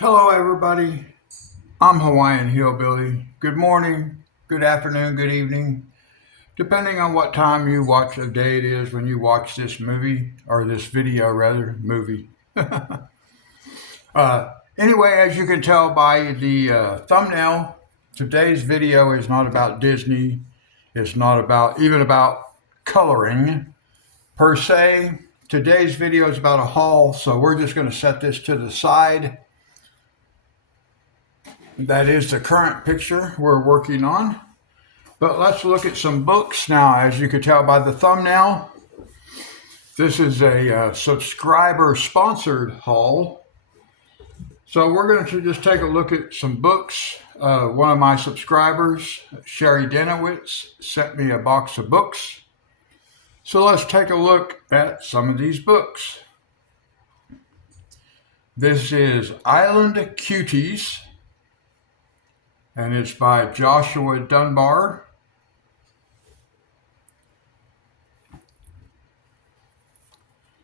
Hello, everybody. I'm Hawaiian Hillbilly. Good morning, good afternoon, good evening, depending on what time you watch of day it is when you watch this movie, or this video, rather, movie. Anyway, as you can tell by the thumbnail, today's video is not about Disney. It's not about even about coloring per se. Today's video is about a haul, so we're just going to set this to the side. That is the current picture we're working on. But let's look at some books now. As you can tell by the thumbnail, this is a subscriber sponsored haul. So we're going to just take a look at some books. One of my subscribers, Sherry Dennewitz, sent me a box of books. So let's take a look at some of these books. This is Island Cuties, and it's by Joshua Dunbar.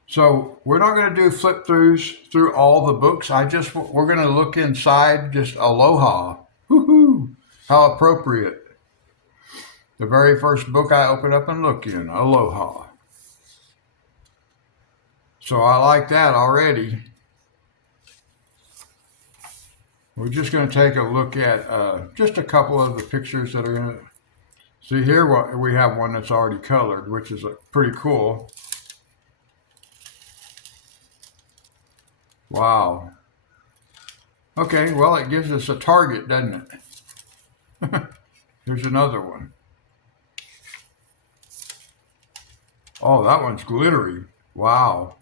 So we're not going to do flip throughs through all the books. We're going to look inside just Aloha. Woohoo! How appropriate. The very first book I open up and look in, Aloha. So I like that already. We're just going to take a look at just a couple of the pictures that are in it. See here, we have one that's already colored, which is pretty cool. Wow. Okay, well, it gives us a target, doesn't it? Here's another one. Oh, that one's glittery. Wow.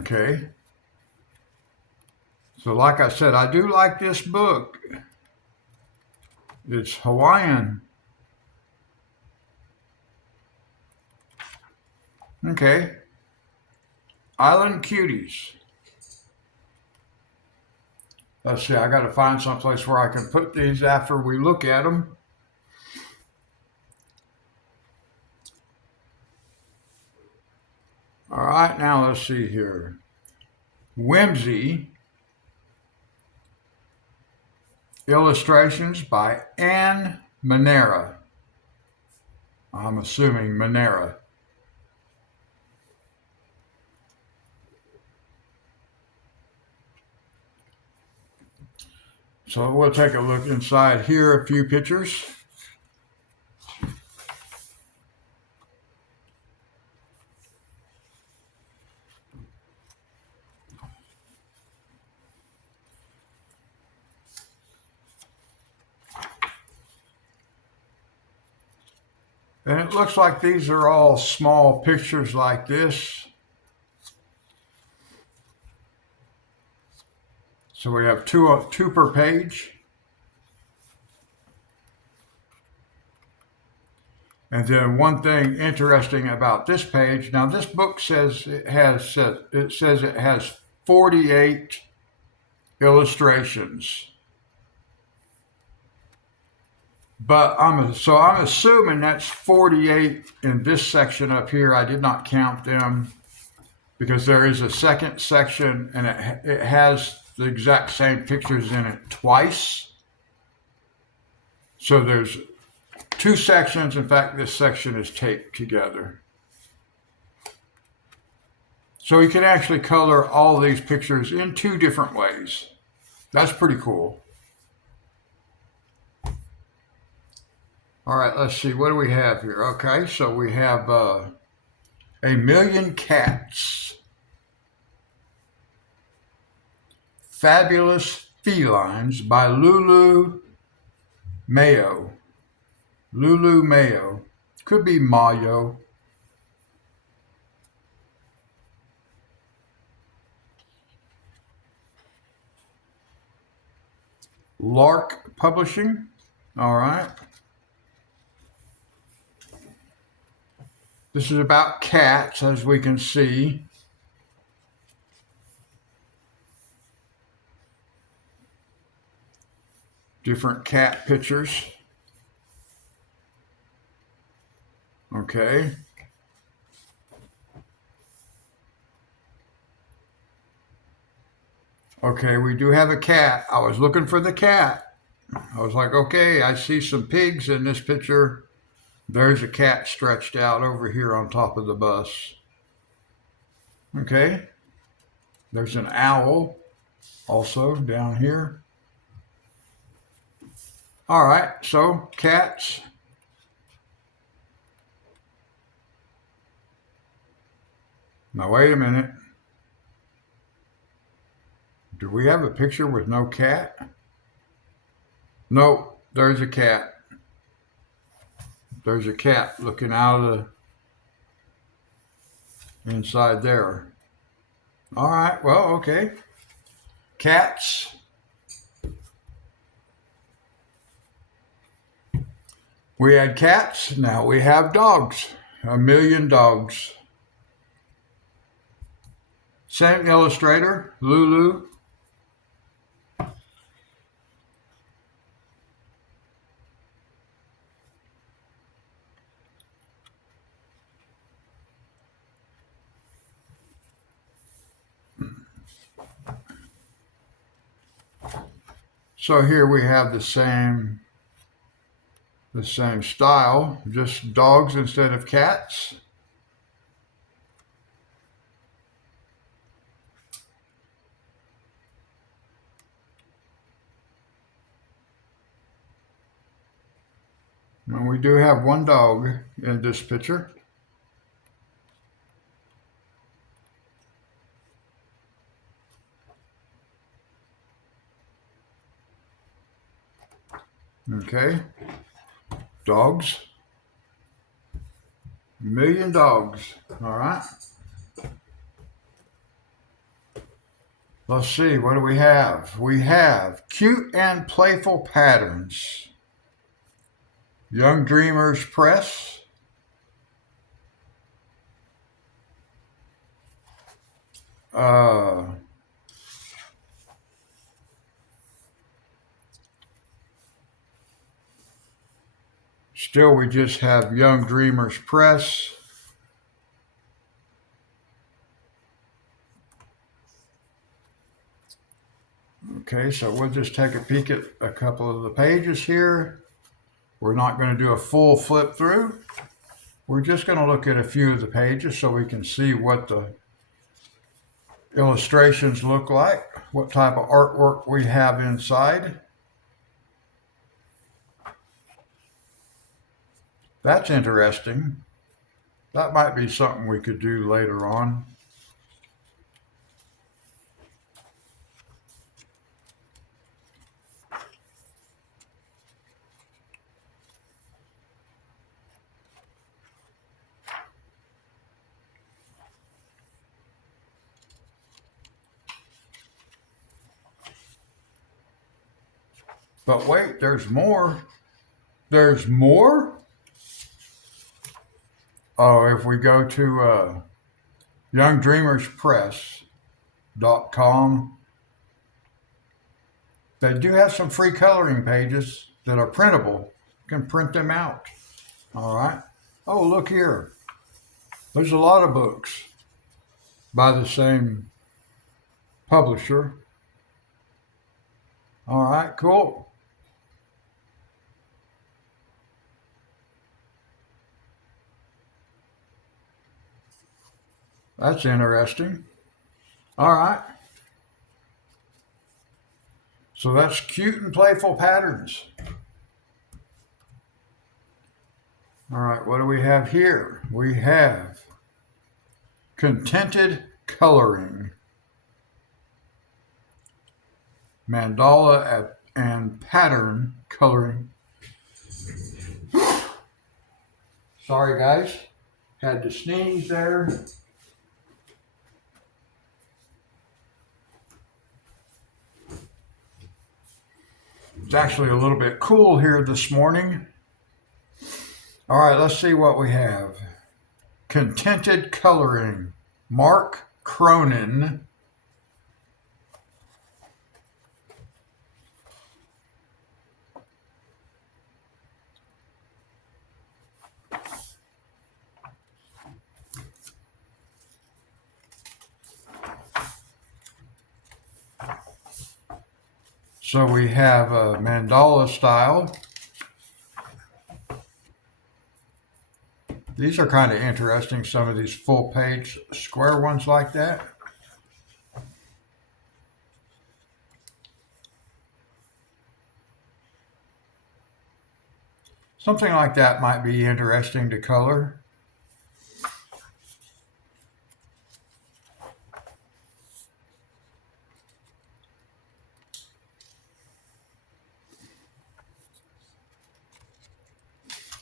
Okay. So like I said, I do like this book. It's Hawaiian. Okay. Island Cuties. Let's see, I got to find someplace where I can put these after we look at them. All right, now let's see here. Whimsy. Illustrations by Anne Manera. I'm assuming Manera. So we'll take a look inside here, a few pictures. And it looks like these are all small pictures like this. So we have two per page. And then one thing interesting about this page, now this book says it has 48 illustrations. But I'm assuming that's 48 in this section up here. I did not count them because there is a second section and it has the exact same pictures in it twice. So there's two sections. In fact, this section is taped together. So you can actually color all these pictures in two different ways. That's pretty cool. All right, let's see. What do we have here? Okay, so we have A Million Cats. Fabulous Felines by Lulu Mayo. Lulu Mayo. Could be Mayo. Lark Publishing. All right. This is about cats, as we can see. Different cat pictures. Okay. Okay, we do have a cat. I was looking for the cat. I was like, okay, I see some pigs in this picture. There's a cat stretched out over here on top of the bus. Okay. There's an owl also down here. All right, so cats. Now, wait a minute. Do we have a picture with no cat? No, there's a cat. There's a cat looking out of the inside there. All right, well, okay. Cats. We had cats, now we have dogs. 1,000,000 dogs. Same illustrator, Lulu. So here we have the same style, just dogs instead of cats. And we do have one dog in this picture. Okay. Dogs. 1,000,000 dogs. All right. Let's see, what do we have? We have cute and playful patterns. Young Dreamers Press. Uh, Still, we just have Young Dreamers Press. Okay, so we'll just take a peek at a couple of the pages here. We're not going to do a full flip through. We're just going to look at a few of the pages so we can see what the illustrations look like, what type of artwork we have inside. That's interesting. That might be something we could do later on. But wait, there's more. There's more? Oh, if we go to youngdreamerspress.com, they do have some free coloring pages that are printable. You can print them out. All right. Oh, look here. There's a lot of books by the same publisher. All right, cool. That's interesting. All right. So that's cute and playful patterns. All right, what do we have here? We have contented coloring, mandala and pattern coloring. Sorry, guys. Had to sneeze there. It's actually a little bit cool here this morning. All right, let's see what we have. Contented coloring, Mark Cronin. So we have a mandala style. These are kind of interesting, some of these full page square ones like that. Something like that might be interesting to color.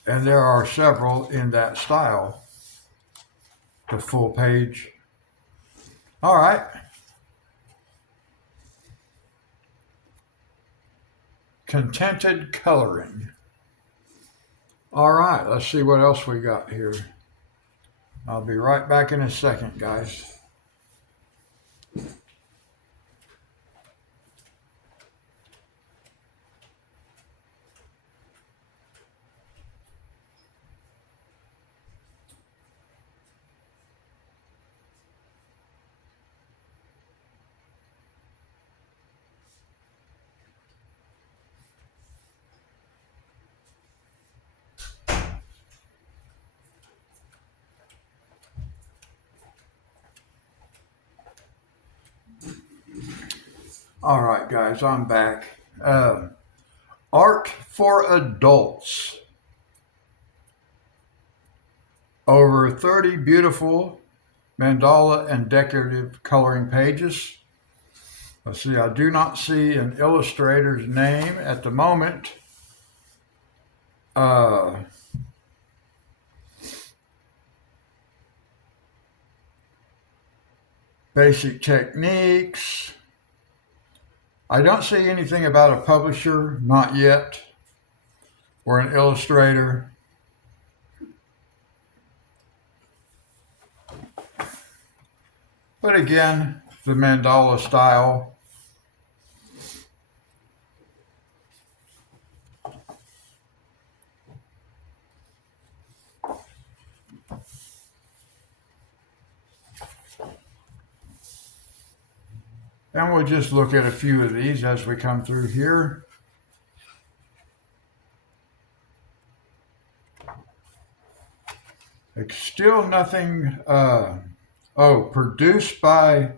And there are several in that style, the full page. All right. Contented coloring. All right, let's see what else we got here. I'll be right back in a second, guys. All right, guys, I'm back. Art for adults. Over 30 beautiful mandala and decorative coloring pages. Let's see, I do not see an illustrator's name at the moment. Basic techniques. I don't see anything about a publisher, not yet, or an illustrator. But again, the mandala style. And we'll just look at a few of these as we come through here. It's still nothing. Produced by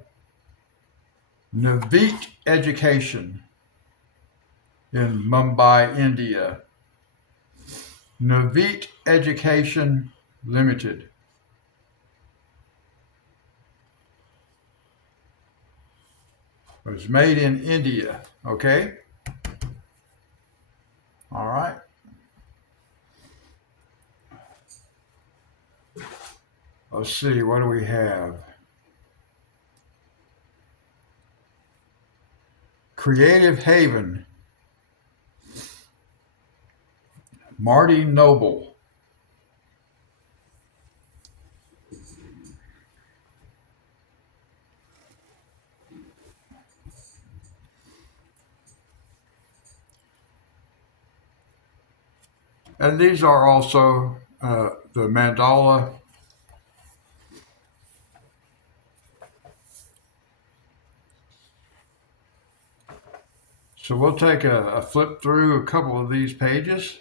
Dennewitz Education in Mumbai, India. Dennewitz Education Limited. It was made in India, okay? All right. Let's see, what do we have? Creative Haven. Marty Noble. And these are also the mandala. So we'll take a flip through a couple of these pages.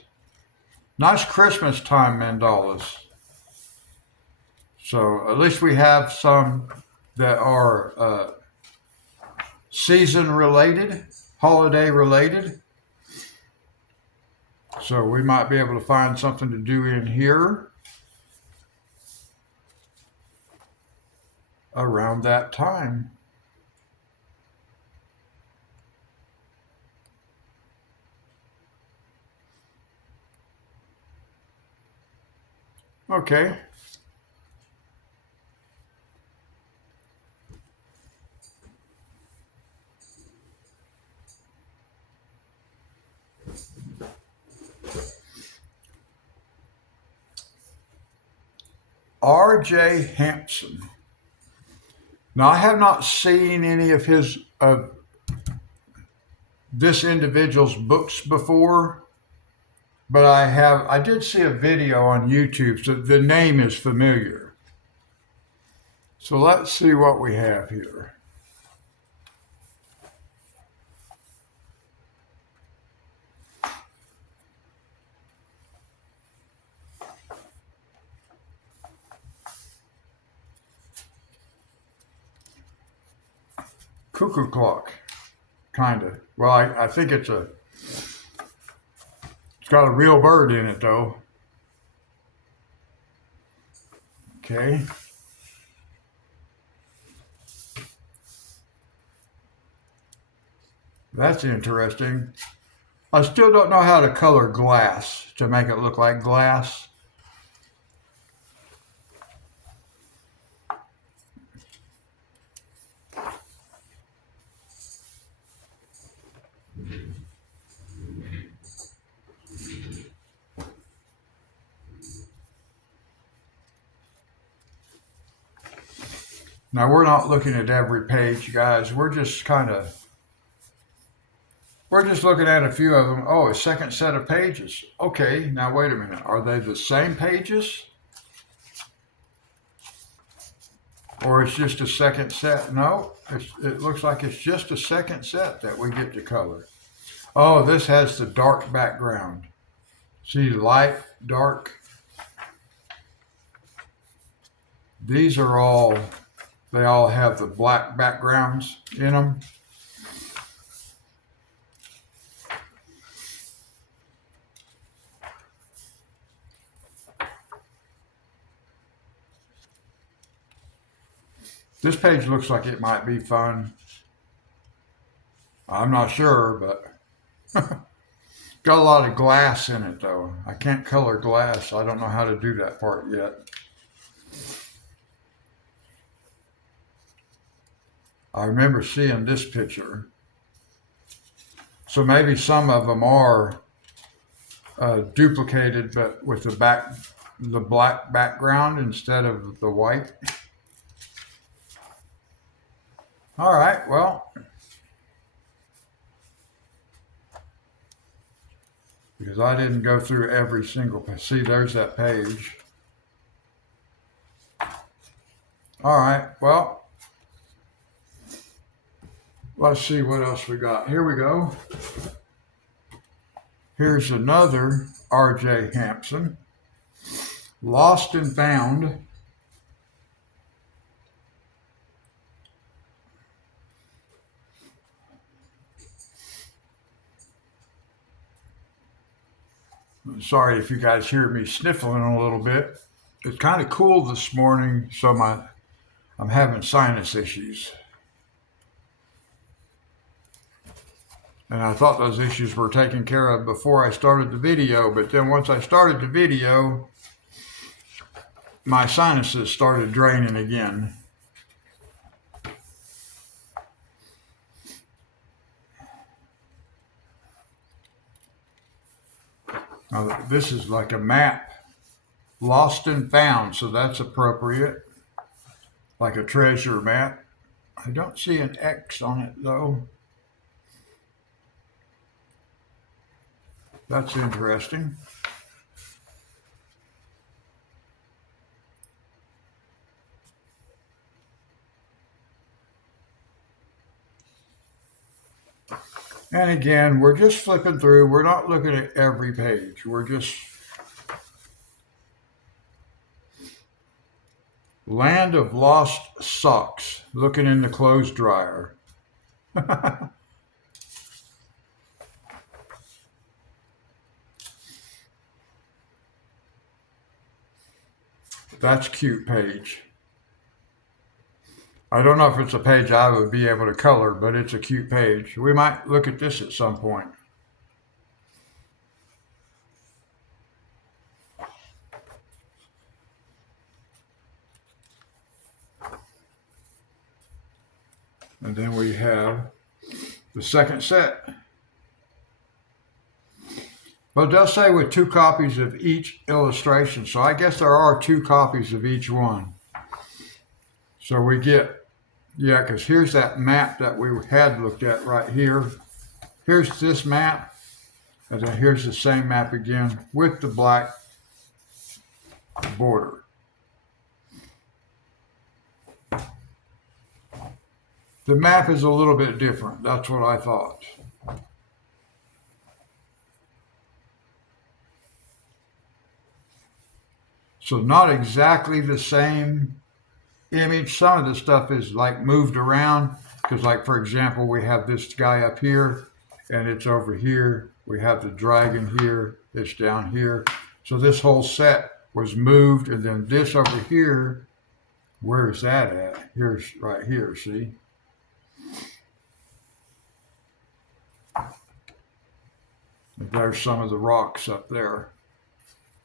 Nice Christmas time mandalas. So at least we have some that are season related, holiday related. So we might be able to find something to do in here around that time. Okay. R.J. Hampson. Now, I have not seen any of this individual's books before, but I did see a video on YouTube, so the name is familiar. So let's see what we have here. cuckoo clock, kind of. Well, I think it's got a real bird in it though. Okay. That's interesting. I still don't know how to color glass to make it look like glass. Now, we're not looking at every page, guys. We're just looking at a few of them. Oh, a second set of pages. Okay, now wait a minute. Are they the same pages? Or it's just a second set? No, it looks like it's just a second set that we get to color. Oh, this has the dark background. See, light, dark. These are all, they all have the black backgrounds in them. This page looks like it might be fun. I'm not sure, but got a lot of glass in it though. I can't color glass. I don't know how to do that part yet. I remember seeing this picture. So maybe some of them are duplicated, but with the black background instead of the white. All right, well, because I didn't go through every single page. See, there's that page. All right, well, let's see what else we got. Here we go. Here's another R.J. Hampson, Lost and Found. Sorry if you guys hear me sniffling a little bit. It's kind of cool this morning, so I'm having sinus issues. And I thought those issues were taken care of before I started the video, but then once I started the video, my sinuses started draining again. Now, this is like a map, lost and found, so that's appropriate, like a treasure map. I don't see an X on it though. That's interesting. And again, we're just flipping through. We're not looking at every page. We're just Land of Lost Socks, looking in the clothes dryer. That's cute page. I don't know if it's a page I would be able to color, but it's a cute page. We might look at this at some point. And then we have the second set. But it does say with 2 copies of each illustration, so I guess there are 2 copies of each one. So we get, yeah, because here's that map that we had looked at right here. Here's this map, and then here's the same map again with the black border. The map is a little bit different. That's what I thought. So not exactly the same image. Some of the stuff is like moved around. Because like, for example, we have this guy up here and it's over here. We have the dragon here, it's down here. So this whole set was moved, and then this over here, where is that at? Here's right here, see? There's some of the rocks up there.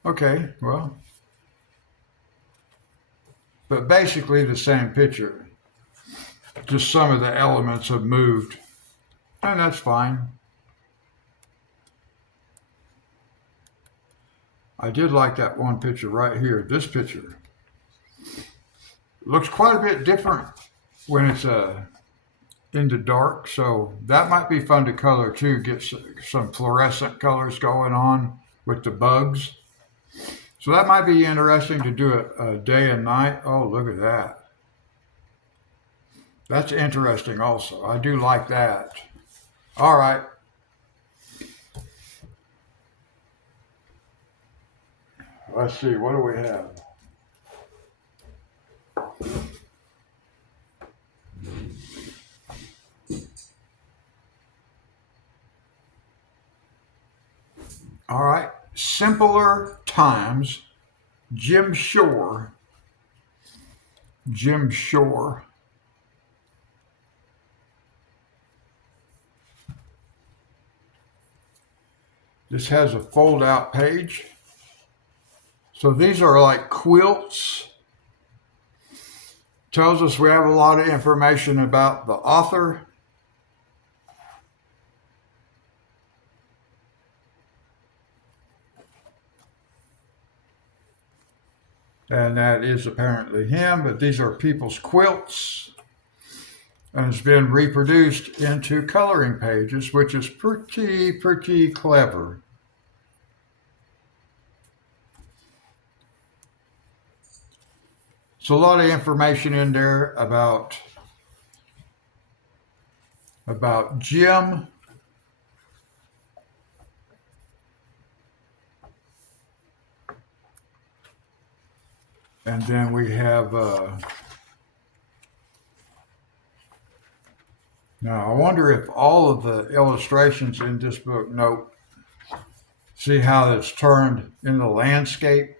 Okay, well, but basically the same picture. Just some of the elements have moved, and that's fine. I did like that one picture right here. This picture looks quite a bit different when it's in the dark, so that might be fun to color too. Get some fluorescent colors going on with the bugs. So that might be interesting to do a day and night. Oh, look at that. That's interesting also. I do like that. All right. Let's see, what do we have? All right. Simpler Times, Jim Shore. Jim Shore. This has a fold-out page. So these are like quilts. Tells us we have a lot of information about the author. And that is apparently him, but these are people's quilts. And it's been reproduced into coloring pages, which is pretty clever. So a lot of information in there about Jim. And then we have, now I wonder if all of the illustrations in this book, nope. See how it's turned in the landscape?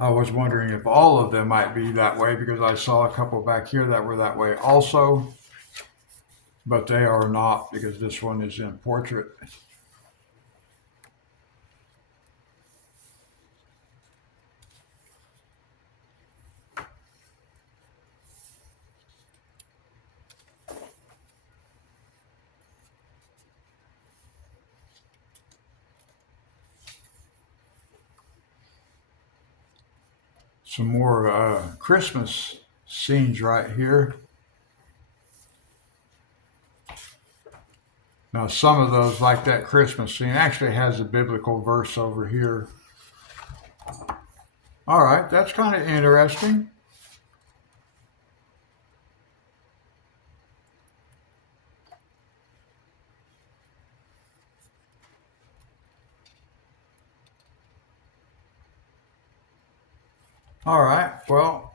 I was wondering if all of them might be that way, because I saw a couple back here that were that way also, but they are not, because this one is in portrait. Some more Christmas scenes right here. Now, some of those, like that Christmas scene, actually has a biblical verse over here. All right, that's kind of interesting. All right, well,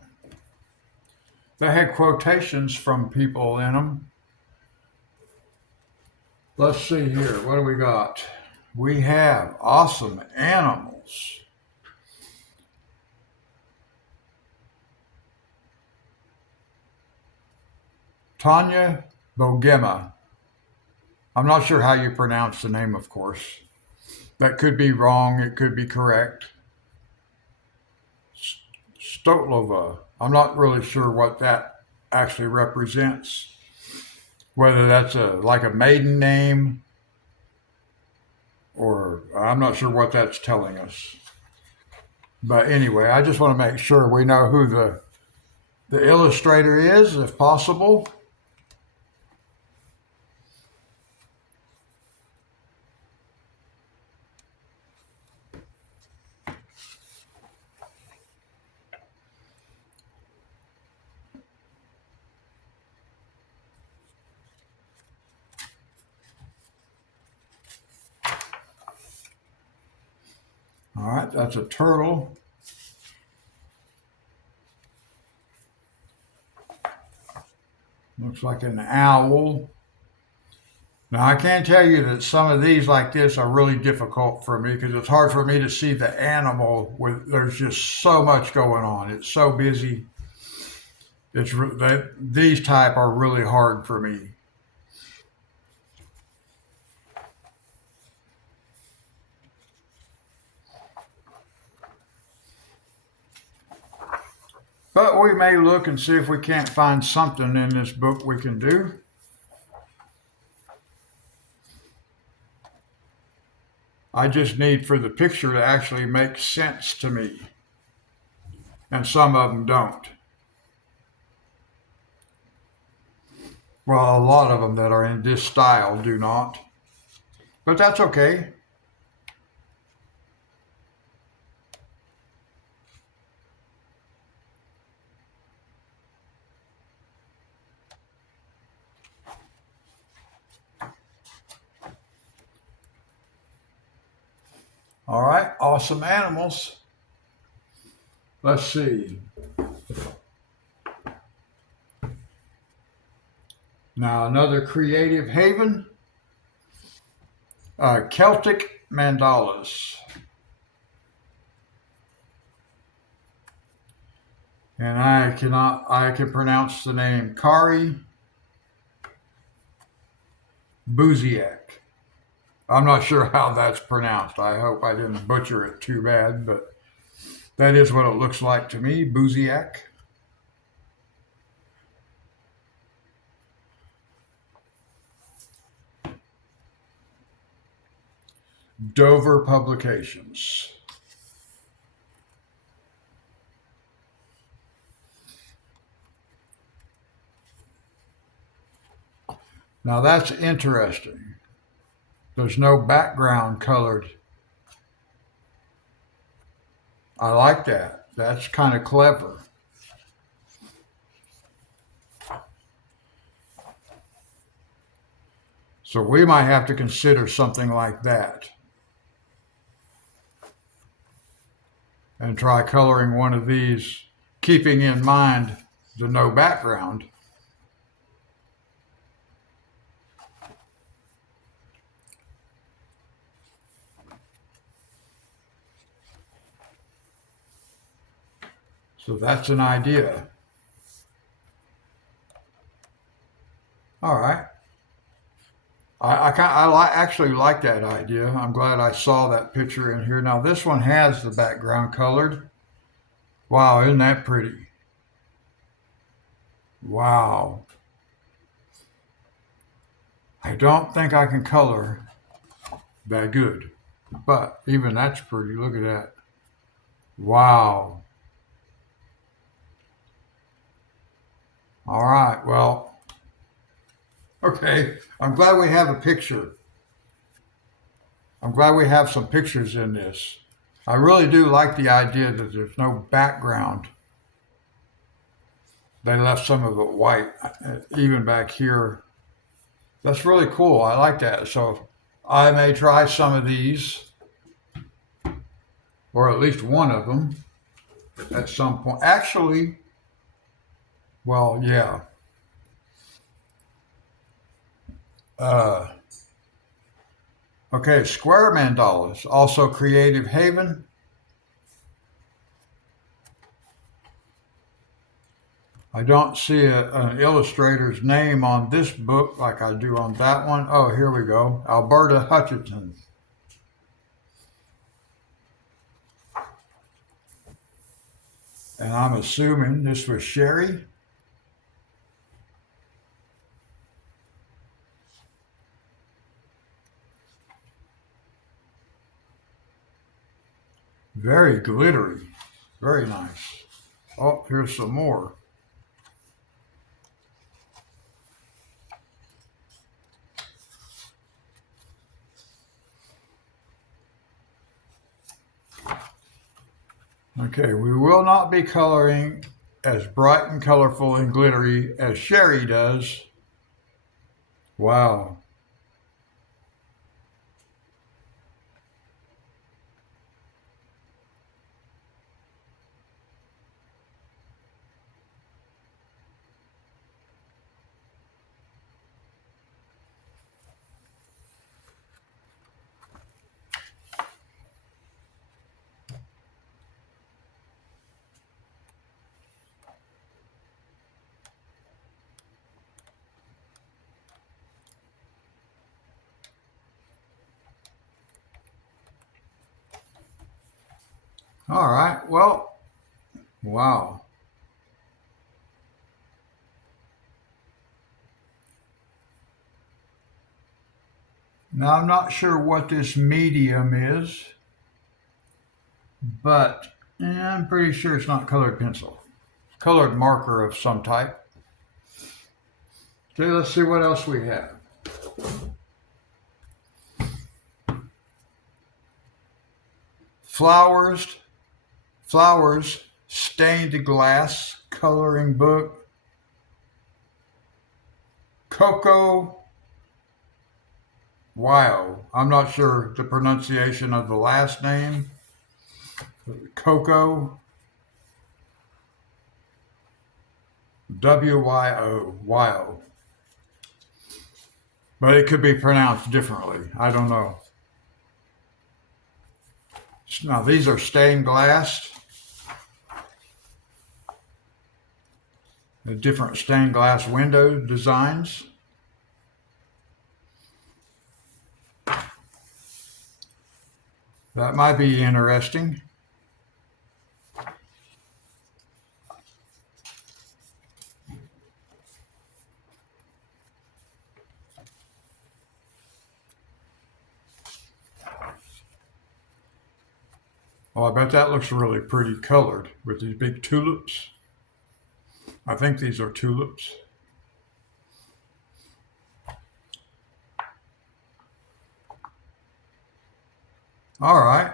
they had quotations from people in them. Let's see here. What do we got? We have awesome animals. Tanya Bogema. I'm not sure how you pronounce the name, of course. That could be wrong. It could be correct. Stotlova. I'm not really sure what that actually represents. Whether that's like a maiden name, or I'm not sure what that's telling us. But anyway, I just want to make sure we know who the illustrator is, if possible. All right, that's a turtle. Looks like an owl. Now, I can tell you that some of these like this are really difficult for me because it's hard for me to see the animal with, there's just so much going on. It's so busy. These type are really hard for me. But we may look and see if we can't find something in this book we can do. I just need for the picture to actually make sense to me. And some of them don't. Well, a lot of them that are in this style do not. But that's okay. All right, awesome animals. Let's see. Now, another creative haven. Celtic mandalas. And I can pronounce the name Kari Buziak. I'm not sure how that's pronounced. I hope I didn't butcher it too bad, but that is what it looks like to me, Buziak. Dover Publications. Now that's interesting. There's no background colored. I like that. That's kind of clever. So we might have to consider something like that and try coloring one of these, keeping in mind the no background. So that's an idea. All right. Actually like that idea. I'm glad I saw that picture in here. Now this one has the background colored. Wow, isn't that pretty? Wow. I don't think I can color that good, but even that's pretty. Look at that. Wow. All right. Well, okay. I'm glad we have a picture. I'm glad we have some pictures in this. I really do like the idea that there's no background. They left some of it white, even back here. That's really cool. I like that. So I may try some of these, or at least one of them at some point. Actually, well, yeah. Uh, okay, square mandalas, also Creative Haven. I don't see an illustrator's name on this book like I do on that one. Oh, here we go. Alberta Hutchinson. And I'm assuming this was Sherry. Very glittery. Very nice. Oh, here's some more. Okay, we will not be coloring as bright and colorful and glittery as Sherry does. Wow. All right. Well, wow. Now, I'm not sure what this medium is, but I'm pretty sure it's not colored pencil. Colored marker of some type. Okay, let's see what else we have. Flowers, flowers, stained glass, coloring book, cocoa, wow. I'm not sure the pronunciation of the last name. Cocoa, Wyo, Wyo. But it could be pronounced differently. I don't know. Now, these are stained glass, the different stained glass window designs. That might be interesting. Oh, I bet that looks really pretty colored with these big tulips. I think these are tulips. All right,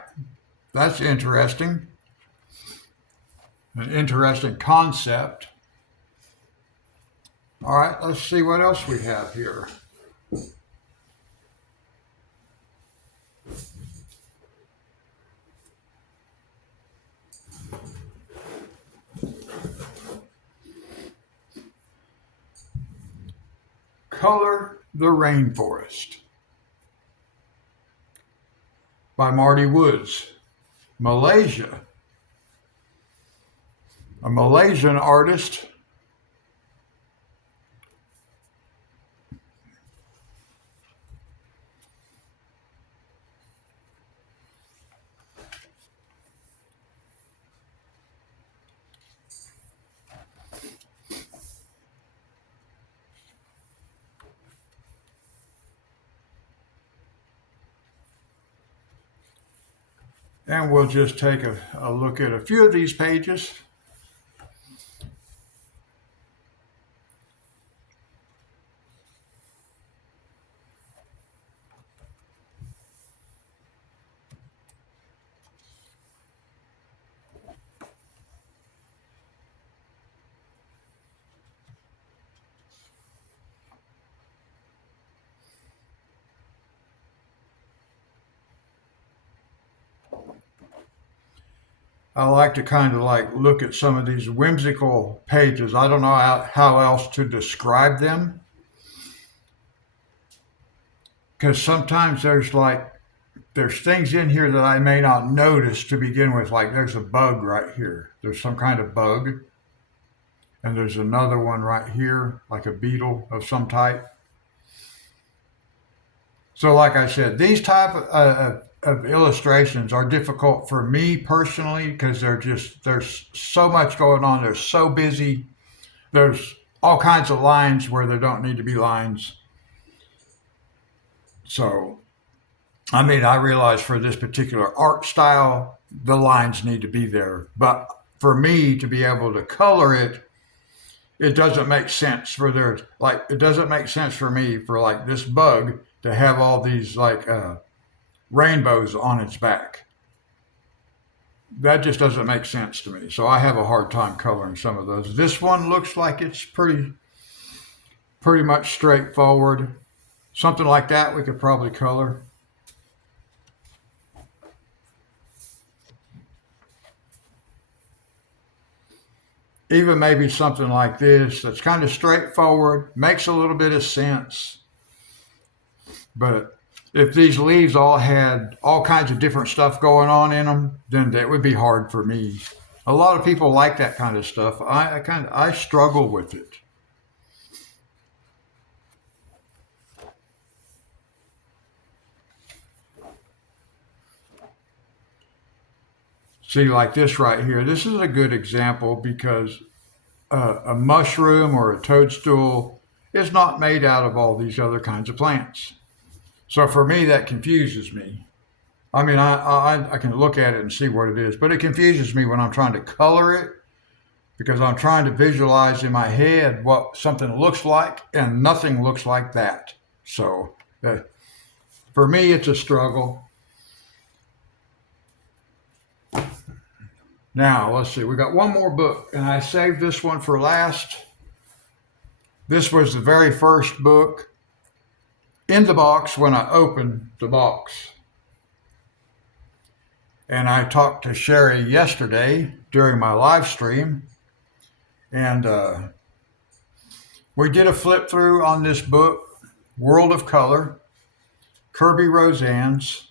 that's interesting. An interesting concept. All right, let's see what else we have here. Color the Rainforest by Marty Woods, Malaysia. A Malaysian artist. And we'll just take a look at a few of these pages. I like to kind of like look at some of these whimsical pages. I don't know how else to describe them because sometimes there's things in here that I may not notice to begin with. Like there's a bug right here. There's some kind of bug, and there's another one right here, like a beetle of some type. So, like I said, these type of illustrations are difficult for me personally because there's so much going on. They're so busy. There's all kinds of lines where there don't need to be lines. So, I mean, I realize for this particular art style, the lines need to be there. But for me to be able to color it, it doesn't make sense for there. Like, it doesn't make sense for me for like this bug to have all these like rainbows on its back. That just doesn't make sense to me. So I have a hard time coloring some of those. This one looks like it's pretty much straightforward. Something like that we could probably color. Even maybe something like this that's kind of straightforward, makes a little bit of sense. But if these leaves all had all kinds of different stuff going on in them, then that would be hard for me. A lot of people like that kind of stuff. I struggle with it. See, like this right here, this is a good example because a mushroom or a toadstool is not made out of all these other kinds of plants. So for me, that confuses me. I mean, I can look at it and see what it is, but it confuses me when I'm trying to color it because I'm trying to visualize in my head what something looks like, and nothing looks like that. So for me, it's a struggle. Now, let's see. We got one more book, and I saved this one for last. This was the very first book in the box when I opened the box. And I talked to Sherry yesterday during my live stream, and we did a flip through on this book, World of Color, Kirby Roseanne's,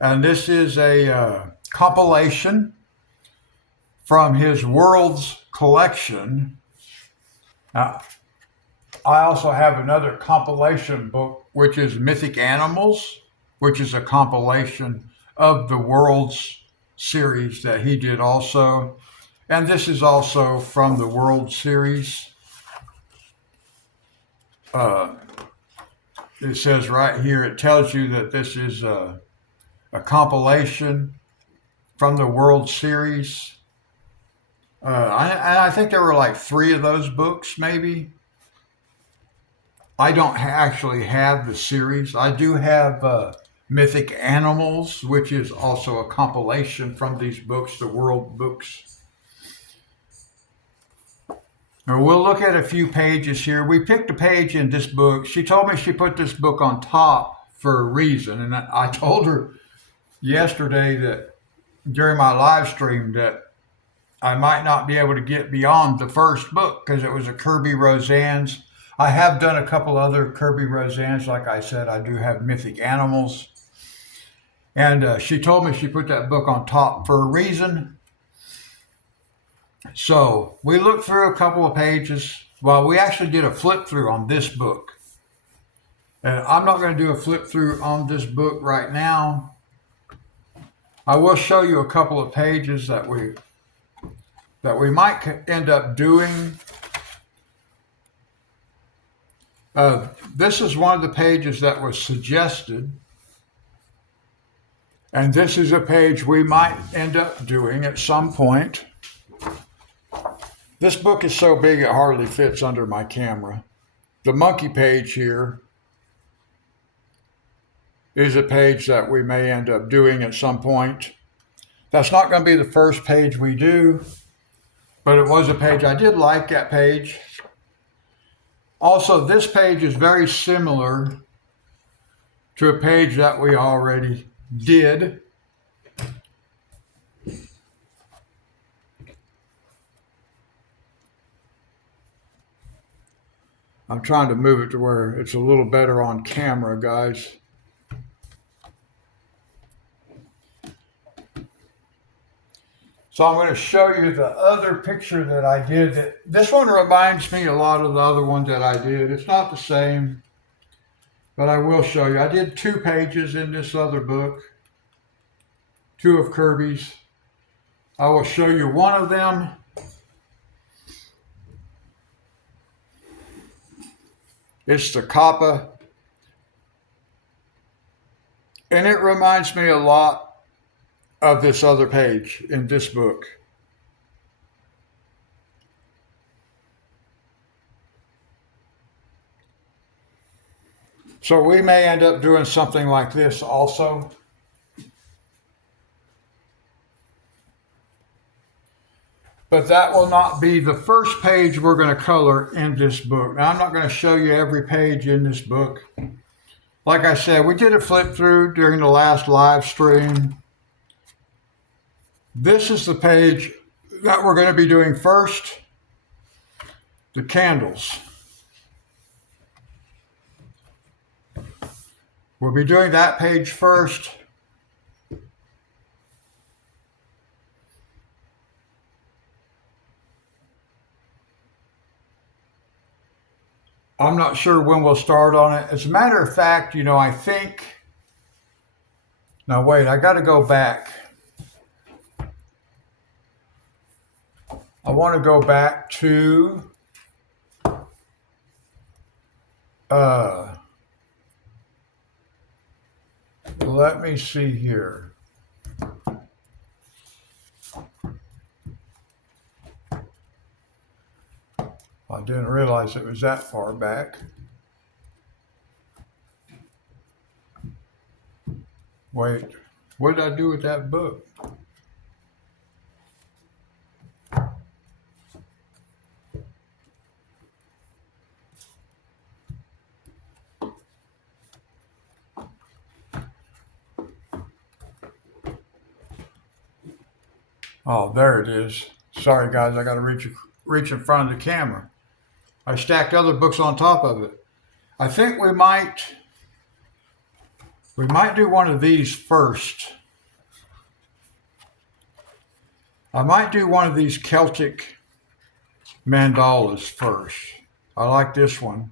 and this is a compilation from his Worlds collection. Now, I also have another compilation book, which is Mythic Animals, which is a compilation of the Worlds series that he did also. And this is also from the World series. It says right here, it tells you that this is a compilation from the World series. I think there were like 3 of those books, maybe. I don't actually have the series. I do have Mythic Animals, which is also a compilation from these books, the World books. Now we'll look at a few pages here. We picked a page in this book. She told me she put this book on top for a reason. And I told her yesterday that during my live stream that I might not be able to get beyond the first book because it was a Kirby Roseanne's. I have done a couple other Kirby Roseanne's. Like I said, I do have Mythic Animals. And she told me she put that book on top for a reason. So we looked through a couple of pages. Well, we actually did a flip through on this book. And I'm not going to do a flip through on this book right now. I will show you a couple of pages that we might end up doing. This is one of the pages that was suggested. And this is a page we might end up doing at some point. This book is so big it hardly fits under my camera. The monkey page here is a page that we may end up doing at some point. That's not going to be the first page we do, but it was a page. I did like that page. Also, this page is very similar to a page that we already did. I'm trying to move it to where it's a little better on camera, guys. So I'm going to show you the other picture that I did. This one reminds me a lot of the other one that I did. It's not the same, but I will show you. I did 2 pages in this other book, 2 of Kirby's. I will show you one of them. It's the Kappa. And it reminds me a lot of this other page in this book. So we may end up doing something like this also. But that will not be the first page we're going to color in this book. Now, I'm not going to show you every page in this book. Like I said, we did a flip through during the last live stream. This is the page that we're going to be doing first, the candles. We'll be doing that page first. I'm not sure when we'll start on it. As a matter of fact, I think... Now, wait, I got to go back. I want to go back to let me see here. I didn't realize it was that far back. Wait, what did I do with that book? Oh, there it is. Sorry, guys, I got to reach in front of the camera. I stacked other books on top of it. I think we might do one of these first. I might do one of these Celtic mandalas first. I like this one.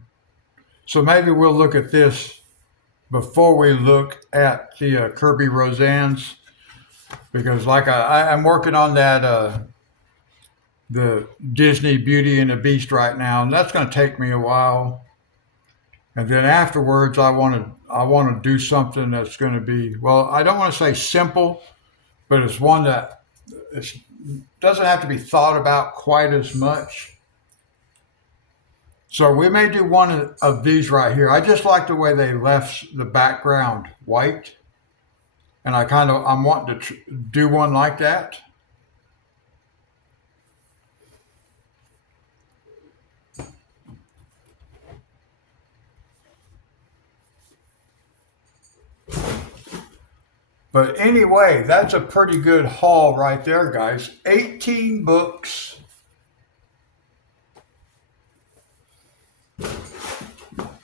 So maybe we'll look at this before we look at the Kirby Roseanne's, because like I'm working on that the Disney Beauty and the Beast right now, and that's going to take me a while. And then afterwards, I want to do something that's going to be, well, I don't want to say simple, but it's one that doesn't have to be thought about quite as much. So we may do one of these right here. I just like the way they left the background white, and I'm wanting to do one like that. But anyway, that's a pretty good haul right there, guys. 18 books.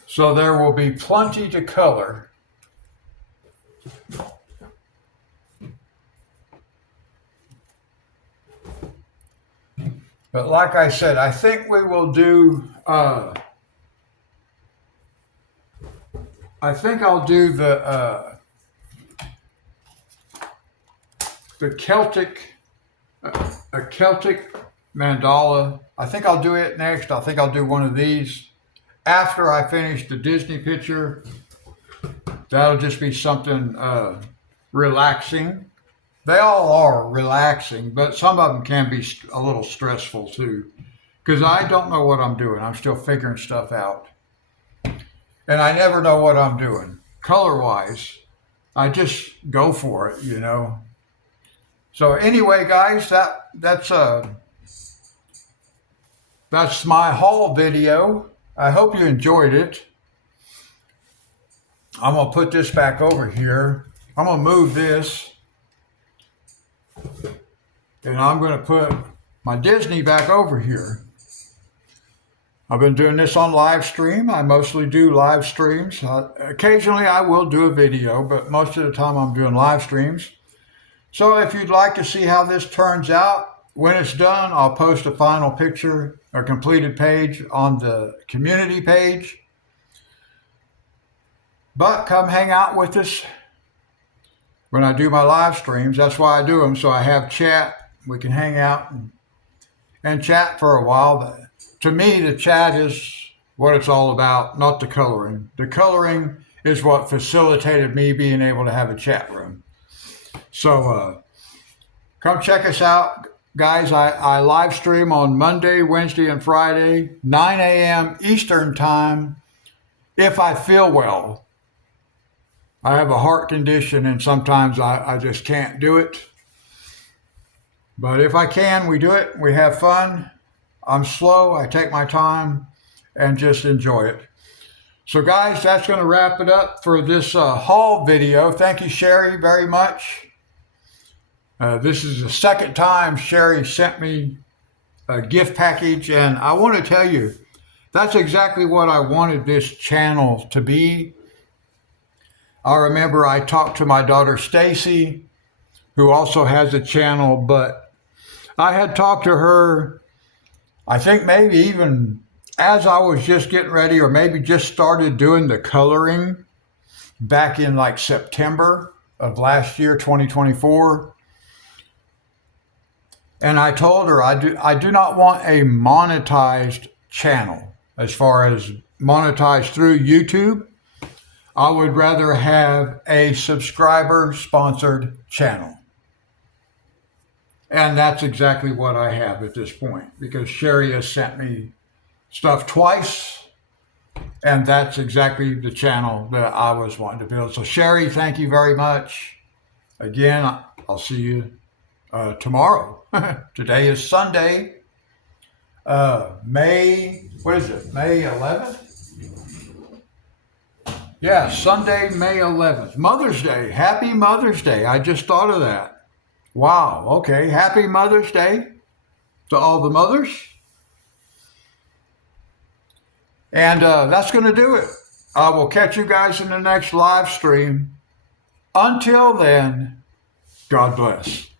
So there will be plenty to color. But like I said, I think we will do, I think I'll do the Celtic, a Celtic mandala. I think I'll do it next. I think I'll do one of these after I finish the Disney picture. That'll just be something relaxing. They all are relaxing, but some of them can be a little stressful too, because I don't know what I'm doing. I'm still figuring stuff out, and I never know what I'm doing color-wise. I just go for it, you know. So anyway, guys, that's my haul video. I hope you enjoyed it. I'm gonna put this back over here. I'm gonna move this, and I'm gonna put my Disney back over here. I've been doing this on live stream. I mostly do live streams. Occasionally I will do a video, but most of the time I'm doing live streams. So if you'd like to see how this turns out, when it's done, I'll post a final picture or completed page on the community page. But come hang out with us when I do my live streams. That's why I do them, so I have chat. We can hang out and chat for a while. But to me, the chat is what it's all about, not the coloring. The coloring is what facilitated me being able to have a chat room. So come check us out, guys. I live stream on Monday, Wednesday, and Friday, 9 a.m. Eastern time, if I feel well. I have a heart condition, and sometimes I just can't do it. But if I can, we do it. We have fun. I'm slow. I take my time and just enjoy it. So, guys, that's going to wrap it up for this haul video. Thank you, Sherry, very much. This is the second time Sherry sent me a gift package, and I want to tell you, that's exactly what I wanted this channel to be. I remember I talked to my daughter Stacy, who also has a channel, but I had talked to her, I think maybe even as I was just getting ready, or maybe just started doing the coloring back in like September of last year, 2024. And I told her I do not want a monetized channel. As far as monetized through YouTube, I would rather have a subscriber sponsored channel. And that's exactly what I have at this point, because Sherry has sent me stuff twice, and that's exactly the channel that I was wanting to build. So Sherry, thank you very much. Again, I'll see you tomorrow. Today is Sunday, May 11th? Yeah, Sunday, May 11th. Mother's Day. Happy Mother's Day. I just thought of that. Wow. Okay. Happy Mother's Day to all the mothers. And that's going to do it. I will catch you guys in the next live stream. Until then, God bless.